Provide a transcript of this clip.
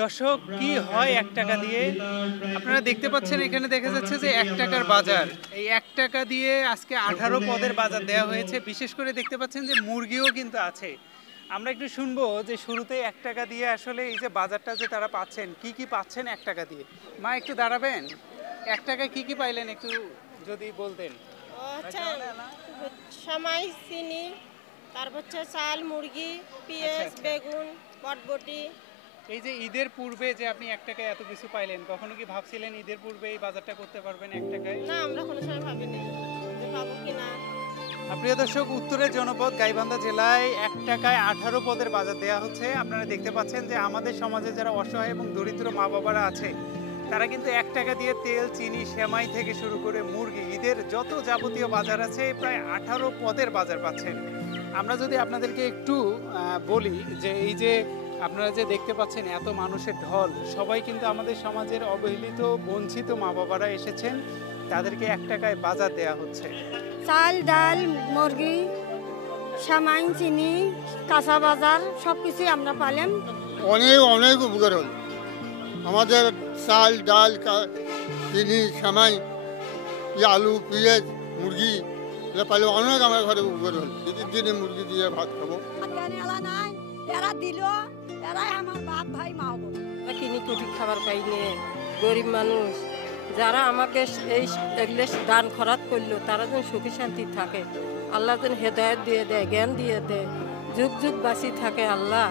দর্শক কি হয় ১ টাকা দিয়ে? আপনারা দেখতে পাচ্ছেন এখানে দেখা যাচ্ছে যে ১ টাকার বাজার। এই ১ টাকা দিয়ে আজকে ১৮ পদের বাজার দেয়া হয়েছে। বিশেষ করে দেখতে পাচ্ছেন যে মুরগিও কিন্তু আছে। আমরা একটু শুনবো যে শুরুতেই ১ টাকা দিয়ে আসলে এই যে বাজারটা যে তারা পাচ্ছেন, কি পাচ্ছেন ১ টাকা দিয়ে? মা একটু দাঁড়াবেন? ১ টাকায় কি পাইলেন একটু যদি বলতেন? আচ্ছা, সেমাই, চিনি, তারপর হচ্ছে চাল, মুরগি, আচ্ছা, পেঁয়াজ, আচ্ছা। বেগুন, বটবটি। এই যে ঈদের পূর্বে যে আপনি ১ টাকায় এত কিছু পাইলেন, কখনো কি ভাবছিলেন ঈদের পূর্বে এই বাজারটা করতে পারবেন ১ টাকায়? না, আমরা কোনো সময় ভাবিনি যে পাবো কিনা। প্রিয় দর্শক, উত্তরের জনপদ গাইবান্ধা জেলায় ১ টাকায় ১৮ পদের বাজার দেওয়া হচ্ছে। আপনারা দেখতে পাচ্ছেন যে আমাদের সমাজে যারা অসহায় এবং দরিদ্র মা বাবারা আছে তারা কিন্তু ১ টাকা দিয়ে তেল, চিনি, সেমাই থেকে শুরু করে মুরগি, ঈদের যত যাবতীয় বাজার আছে প্রায় ১৮ পদের বাজার পাচ্ছেন। আমরা যদি আপনাদেরকে একটু বলি যে এই যে আপনারা যে দেখতে পাচ্ছেন এত মানুষের ঢল, সবাই কিন্তু আমাদের সমাজের অবহেলিত বঞ্চিত মা বাবারা এসেছেন, তাদেরকে ১ টাকায় বাজার দেওয়া হচ্ছে। চাল ডাল মুরগি সামাইন চিনি কাঁচা বাজার সব কিছুই আমরা পাইলাম। অনেক অনেক উপকার হল আমাদের। চাল ডাল চিনি সামাই আলু পেঁয়াজ মুরগি এগুলো পাইলে অনেক আমার ঘরে উপকার হল। ঈদের দিনে মুরগি দিয়ে ভাত খাবো। নাই এরা দিল, এরাই আমার বাপ ভাই মা বোন। কিনি কুটি খাবার পাইনি, গরিব মানুষ যারা আমাকে এই এগুলো দান খরাত করলো তারা যেন সুখী শান্তি থাকে, আল্লাহ যেন হেদায়েত দিয়ে দেয়, জ্ঞান দিয়ে দেয়, যুগ যুগ বাঁচি থাকে আল্লাহ।